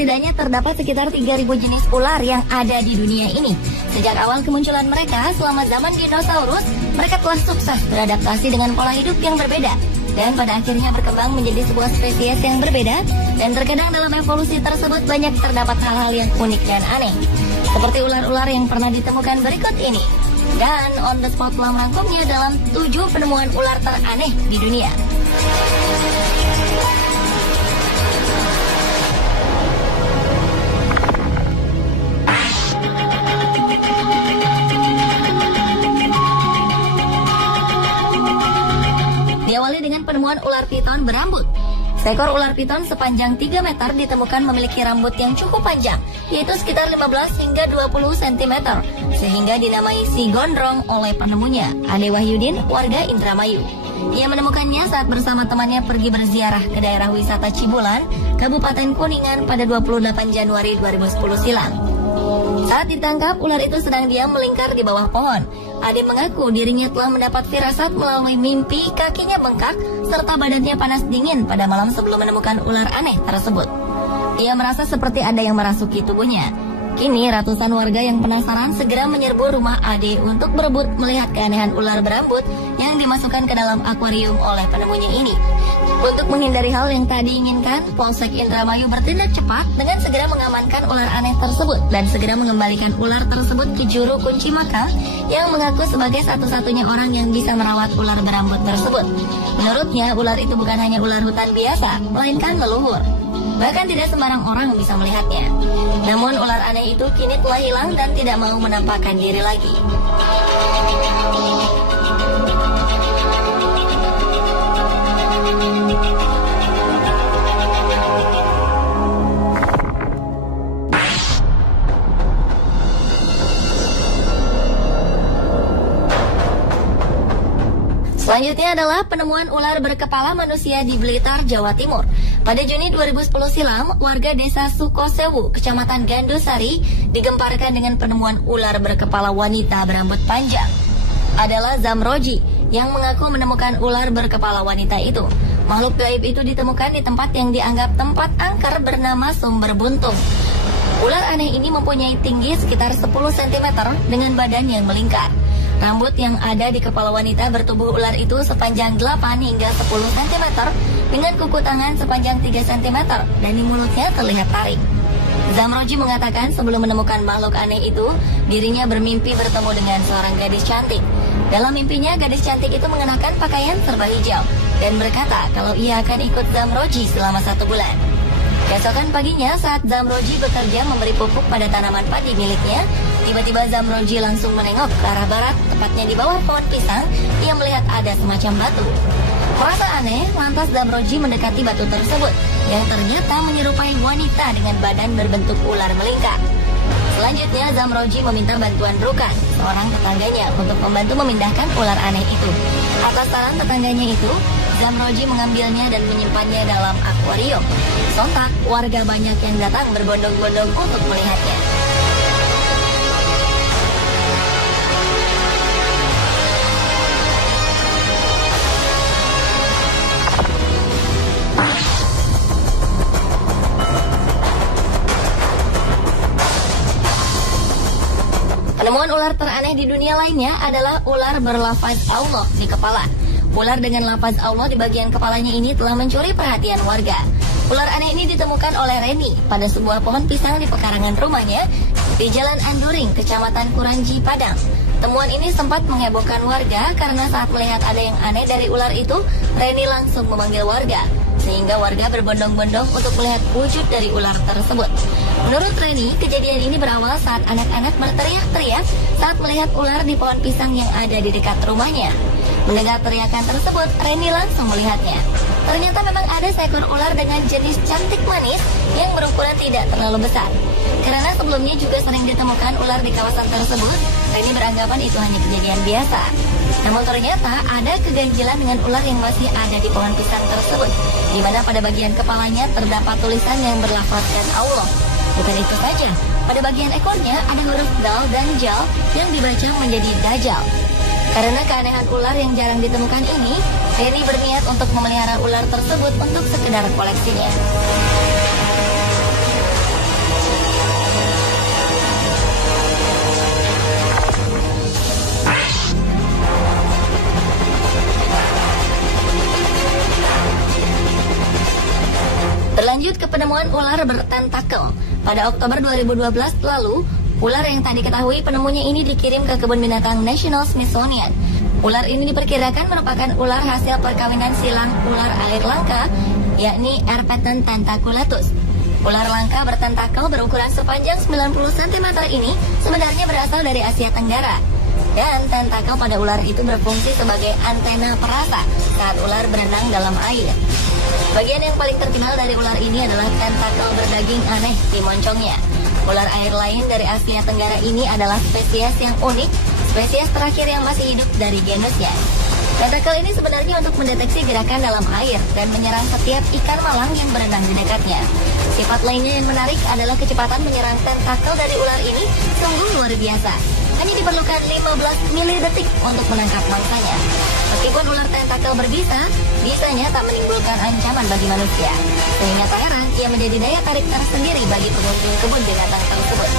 Setidaknya terdapat sekitar 3.000 jenis ular yang ada di dunia ini. Sejak awal kemunculan mereka selama zaman dinosaurus, mereka telah sukses beradaptasi dengan pola hidup yang berbeda. Dan pada akhirnya berkembang menjadi sebuah spesies yang berbeda. Dan terkadang dalam evolusi tersebut banyak terdapat hal-hal yang unik dan aneh. Seperti ular-ular yang pernah ditemukan berikut ini. Dan On The Spot telah merangkumnya dalam 7 penemuan ular teraneh di dunia. Diawali dengan penemuan ular piton berambut. Seekor ular piton sepanjang 3 meter ditemukan memiliki rambut yang cukup panjang, yaitu sekitar 15 hingga 20 cm, sehingga dinamai si gondrong oleh penemunya, Ade Wahyudin, warga Indramayu. Ia menemukannya saat bersama temannya pergi berziarah ke daerah wisata Cibulan, Kabupaten Kuningan pada 28 Januari 2010 silam. Saat ditangkap, ular itu sedang diam melingkar di bawah pohon. Ade mengaku dirinya telah mendapat firasat melalui mimpi kakinya bengkak serta badannya panas dingin pada malam sebelum menemukan ular aneh tersebut. Ia merasa seperti ada yang merasuki tubuhnya. Kini ratusan warga yang penasaran segera menyerbu rumah Ade untuk berebut melihat keanehan ular berambut yang dimasukkan ke dalam akuarium oleh penemunya ini. Untuk menghindari hal yang tak diinginkan, Polsek Indramayu bertindak cepat dengan segera mengamankan ular aneh tersebut dan segera mengembalikan ular tersebut ke juru kunci Maka yang mengaku sebagai satu-satunya orang yang bisa merawat ular berambut tersebut. Menurutnya, ular itu bukan hanya ular hutan biasa, melainkan leluhur. Bahkan tidak sembarang orang bisa melihatnya. Namun ular aneh itu kini telah hilang dan tidak mau menampakkan diri lagi. Selanjutnya adalah penemuan ular berkepala manusia di Blitar, Jawa Timur. Pada Juni 2010 silam, warga desa Sukosewu, Kecamatan Gandusari, digemparkan dengan penemuan ular berkepala wanita berambut panjang. Adalah Zamroji yang mengaku menemukan ular berkepala wanita itu. Makhluk gaib itu ditemukan di tempat yang dianggap tempat angker bernama Sumber Buntung. Ular aneh ini mempunyai tinggi sekitar 10 cm dengan badan yang melingkar. Rambut yang ada di kepala wanita bertubuh ular itu sepanjang 8 hingga 10 cm dengan kuku tangan sepanjang 3 cm dan di mulutnya terlihat taring. Zamroji mengatakan sebelum menemukan makhluk aneh itu, dirinya bermimpi bertemu dengan seorang gadis cantik. Dalam mimpinya, gadis cantik itu mengenakan pakaian serba hijau dan berkata kalau ia akan ikut Zamroji selama 1 bulan. Keesokan paginya saat Zamroji bekerja memberi pupuk pada tanaman padi miliknya, tiba-tiba Zamroji langsung menengok ke arah barat, tepatnya di bawah pohon pisang. Ia melihat ada semacam batu. Merasa aneh, lantas Zamroji mendekati batu tersebut, yang ternyata menyerupai wanita dengan badan berbentuk ular melingkar. Selanjutnya Zamroji meminta bantuan Rukan, seorang tetangganya, untuk membantu memindahkan ular aneh itu. Atas saran tetangganya itu, Zamroji mengambilnya dan menyimpannya dalam akuarium. Sontak, warga banyak yang datang berbondong-bondong untuk melihatnya. Penemuan ular teraneh di dunia lainnya adalah ular berlafaz Allah di kepala. Ular dengan lafaz Allah di bagian kepalanya ini telah mencuri perhatian warga. Ular aneh ini ditemukan oleh Reni pada sebuah pohon pisang di pekarangan rumahnya di Jalan Anduring, Kecamatan Kuranji, Padang. Temuan ini sempat menghebohkan warga karena saat melihat ada yang aneh dari ular itu, Reni langsung memanggil warga, sehingga warga berbondong-bondong untuk melihat wujud dari ular tersebut. Menurut Reni, kejadian ini berawal saat anak-anak berteriak-teriak saat melihat ular di pohon pisang yang ada di dekat rumahnya. Mendengar teriakan tersebut, Reni langsung melihatnya. Ternyata memang ada seekor ular dengan jenis cantik manis yang berukuran tidak terlalu besar. Karena sebelumnya juga sering ditemukan ular di kawasan tersebut, Reni beranggapan itu hanya kejadian biasa. Namun ternyata ada keganjilan dengan ular yang masih ada di pohon pisang tersebut, di mana pada bagian kepalanya terdapat tulisan yang berlafazkan Allah. Bukan itu saja, pada bagian ekornya ada huruf dal dan jal yang dibaca menjadi dajjal. Karena keanehan ular yang jarang ditemukan ini, Reni berniat untuk memelihara ular tersebut untuk sekedar koleksinya. penemuan ular bertentakel. Pada Oktober 2012 lalu, ular yang tak diketahui penemunya ini dikirim ke Kebun Binatang National Smithsonian. Ular ini diperkirakan merupakan ular hasil perkawinan silang ular air langka, yakni Erpeton tentaculatus. Ular langka bertentakel berukuran sepanjang 90 cm ini sebenarnya berasal dari Asia Tenggara. Dan tentakel pada ular itu berfungsi sebagai antena perasa saat ular berenang dalam air. Bagian yang paling terkenal dari ular ini adalah tentakel berdaging aneh di moncongnya. Ular air lain dari Asia Tenggara ini adalah spesies yang unik, spesies terakhir yang masih hidup dari genusnya. Tentakel ini sebenarnya untuk mendeteksi gerakan dalam air dan menyerang setiap ikan malang yang berenang di dekatnya. Sifat lainnya yang menarik adalah kecepatan menyerang tentakel dari ular ini sungguh luar biasa. Hanya diperlukan 15 milidetik untuk menangkap mangsanya. Meskipun ular tentakel berbisa, bisanya tak menimbulkan ancaman bagi manusia. Sehingga tak heran ia menjadi daya tarik tersendiri bagi pengunjung kebun binatang tersebut.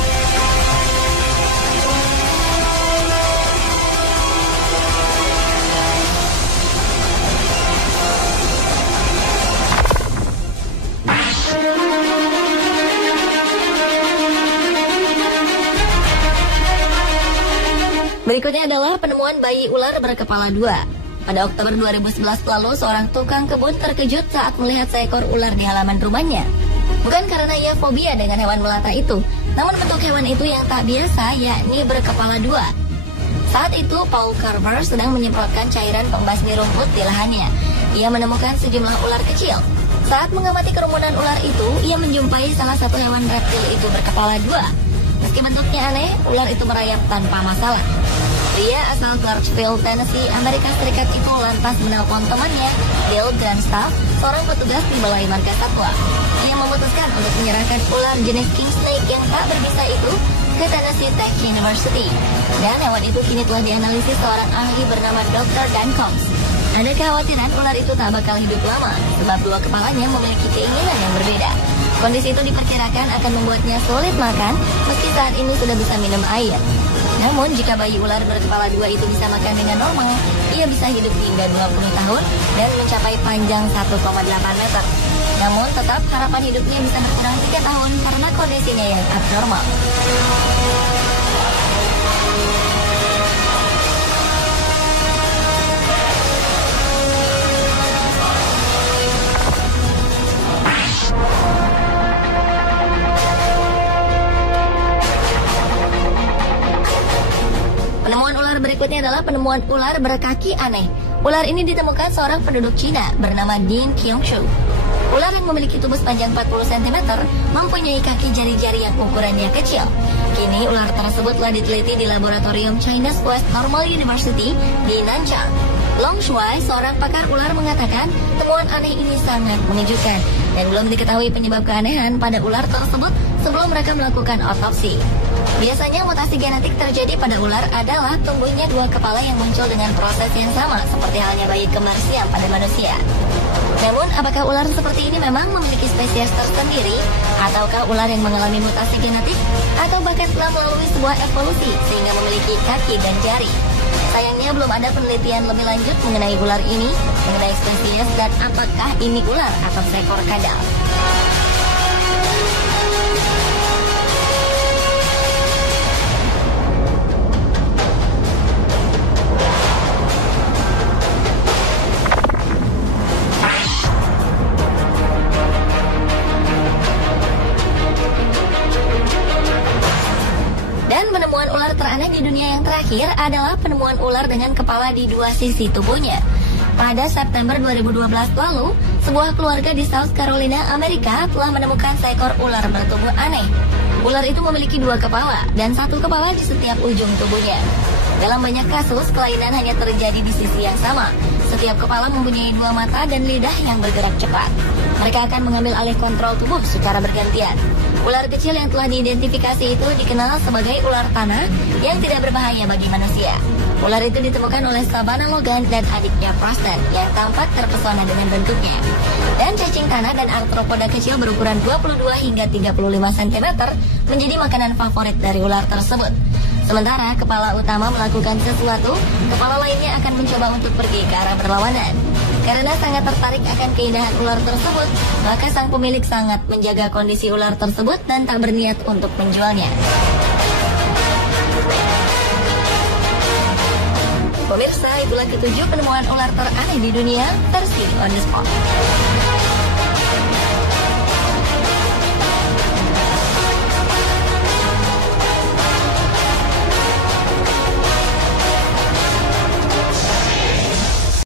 Berikutnya adalah penemuan bayi ular berkepala dua. Pada Oktober 2011 lalu, seorang tukang kebun terkejut saat melihat seekor ular di halaman rumahnya. Bukan karena ia fobia dengan hewan melata itu, namun bentuk hewan itu yang tak biasa, yakni berkepala dua. Saat itu, Paul Carver sedang menyemprotkan cairan pembasmi rumput di lahannya. Ia menemukan sejumlah ular kecil. Saat mengamati kerumunan ular itu, ia menjumpai salah satu hewan reptil itu berkepala dua. Meski bentuknya aneh, ular itu merayap tanpa masalah. Pria asal Clarksville, Tennessee, Amerika Serikat itu lantas menelpon temannya, Bill Grandstaff, seorang petugas di Balai Marga Satwa. Ia memutuskan untuk menyerahkan ular jenis king snake yang tak berbisa itu ke Tennessee Tech University. Dan hewan itu kini telah dianalisis seorang ahli bernama Dr. Dan Combs. Ada kekhawatiran ular itu tak bakal hidup lama, sebab dua kepalanya memiliki keinginan yang berbeda. Kondisi itu diperkirakan akan membuatnya sulit makan, meski saat ini sudah bisa minum air. Namun, jika bayi ular berkepala dua itu bisa makan dengan normal, ia bisa hidup hingga 20 tahun dan mencapai panjang 1,8 meter. Namun, tetap harapan hidupnya bisa berkurang 3 tahun karena kondisinya yang abnormal. Penemuan ular berikutnya adalah penemuan ular berkaki aneh. Ular ini ditemukan seorang penduduk Cina bernama Ding Qiangshu. Ular yang memiliki tubuh sepanjang 40 cm mempunyai kaki jari-jari yang ukurannya kecil. Kini ular tersebut telah diteliti di laboratorium China's West Normal University di Nanchang. Long Shuai, seorang pakar ular, mengatakan temuan aneh ini sangat mengejutkan dan belum diketahui penyebab keanehan pada ular tersebut sebelum mereka melakukan otopsi. Biasanya mutasi genetik terjadi pada ular adalah tumbuhnya dua kepala yang muncul dengan proses yang sama seperti halnya bayi kembar siam pada manusia. Namun, apakah ular seperti ini memang memiliki spesies tersendiri, ataukah ular yang mengalami mutasi genetik, atau bahkan telah melalui sebuah evolusi sehingga memiliki kaki dan jari? Sayangnya belum ada penelitian lebih lanjut mengenai ular ini, mengenai spesies dan apakah ini ular atau seekor kadal. Penemuan ular teraneh di dunia yang terakhir adalah penemuan ular dengan kepala di dua sisi tubuhnya. Pada September 2012 lalu, sebuah keluarga di South Carolina, Amerika telah menemukan seekor ular bertubuh aneh. Ular itu memiliki dua kepala dan satu kepala di setiap ujung tubuhnya. Dalam banyak kasus, kelainan hanya terjadi di sisi yang sama. Setiap kepala mempunyai dua mata dan lidah yang bergerak cepat. Mereka akan mengambil alih kontrol tubuh secara bergantian. Ular kecil yang telah diidentifikasi itu dikenal sebagai ular tanah yang tidak berbahaya bagi manusia. Ular itu ditemukan oleh Savannah Logan dan adiknya Preston yang tampak terpesona dengan bentuknya. Dan cacing tanah dan arthropoda kecil berukuran 22 hingga 35 cm menjadi makanan favorit dari ular tersebut. Sementara kepala utama melakukan sesuatu, kepala lainnya akan mencoba untuk pergi ke arah berlawanan. Karena sangat tertarik akan keindahan ular tersebut, maka sang pemilik sangat menjaga kondisi ular tersebut dan tak berniat untuk menjualnya. Pemirsa, itulah ketujuh penemuan ular teraneh di dunia versi On The Spot.